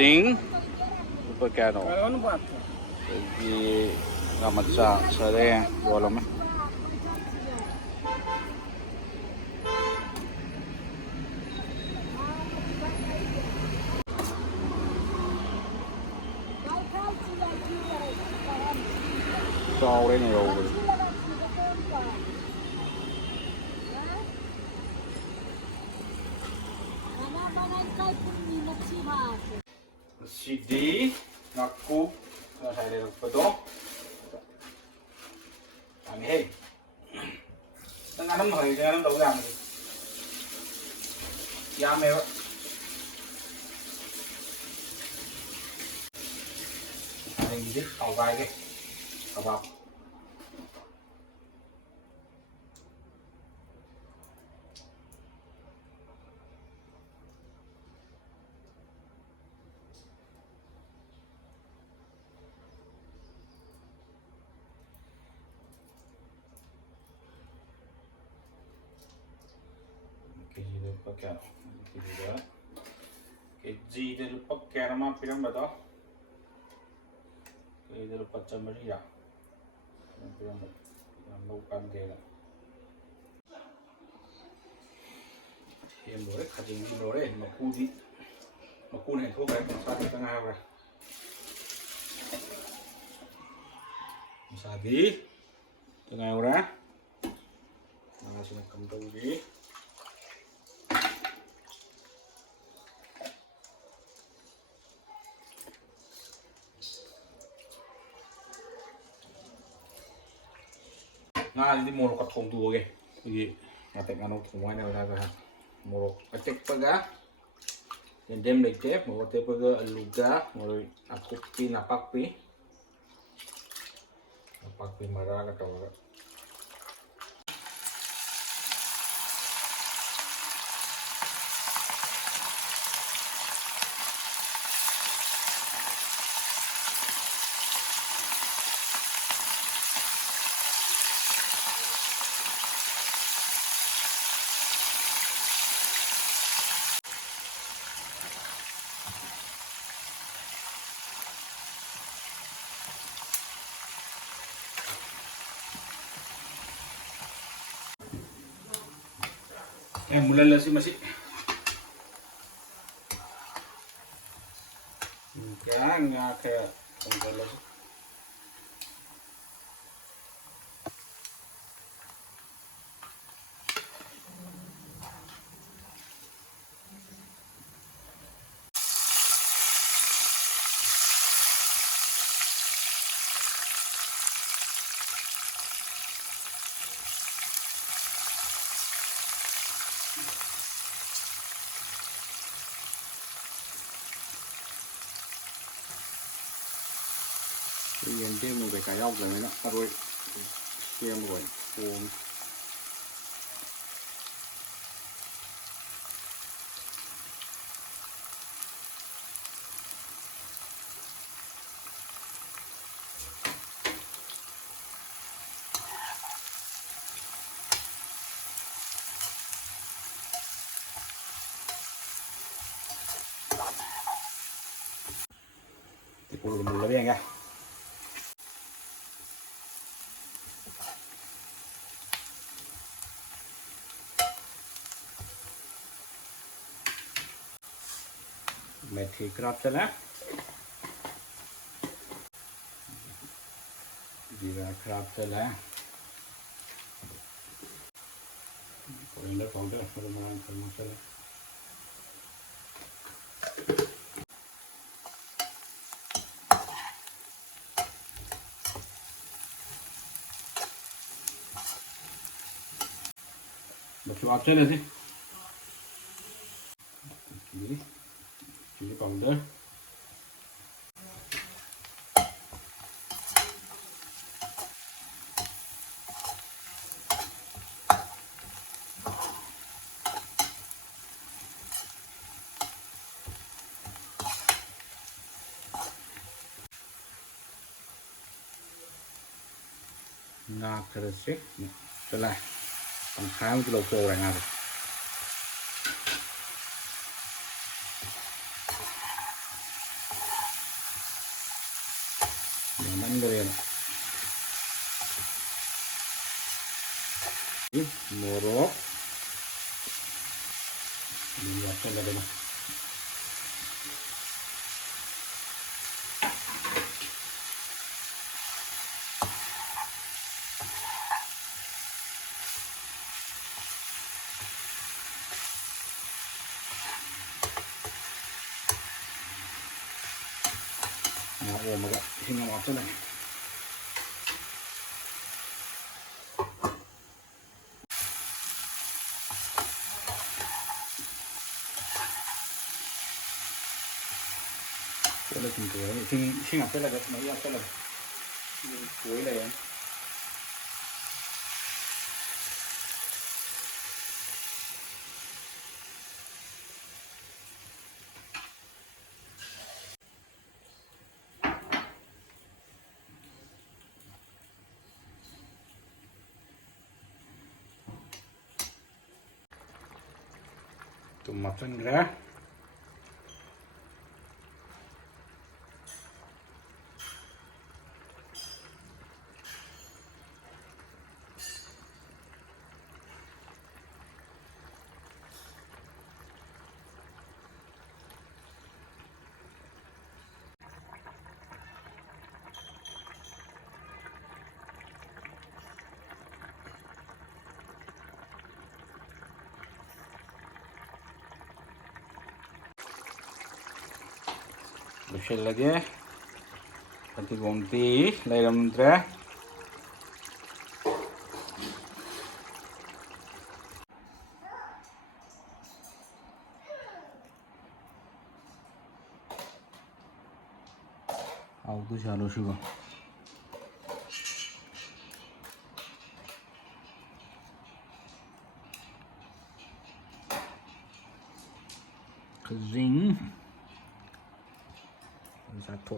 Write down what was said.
Kajing, pagkano? Lagi kamatsa sa rin, wala mo. Sao đấy này rồi. CD naku na saya dah betul. Ani hey. Tengah enam hari tengah enam tahu yang ni. Ya mewah. Ada yang gede, kau gaya ke, kebab. Keji del pacchiano, keji del pacchiano ma piram bata, keji del pacciambari ya, piram bukan deh. Yang boleh kajing di boleh, maku nih tuh kayak masak di tengah apa, masak di tengah apa, nah sini kentang di. Nah ini mau kat kong tuh oke, jadi ngatek anu semuanya udah kan, mau ketek pega, yang dem lagi, mau ketek pega luga, mau aku pi napak pi marah kata orang. Mulai sih masih. Nggak kayak mulai sih. Yang dia mau kayak ayam rồi nó, rồi tiêm rồi, cuốn. Thì cuốn được lebih enggak? Methi kerap cila, jira kerap cila, powder, permulaan cila. Macam apa cila sih? Chili powder, nggak terus sih, setelah pengkham itu logo orang apa? 합친다래요. 모로 이 합친다래요. 오마가 힘이 없잖아요. Đây chúng tôi xin học cái là được mấy học cái là cuối này em tụm mặt chân ra loiselage patigonti leiramdra auto chalo sigo zing satu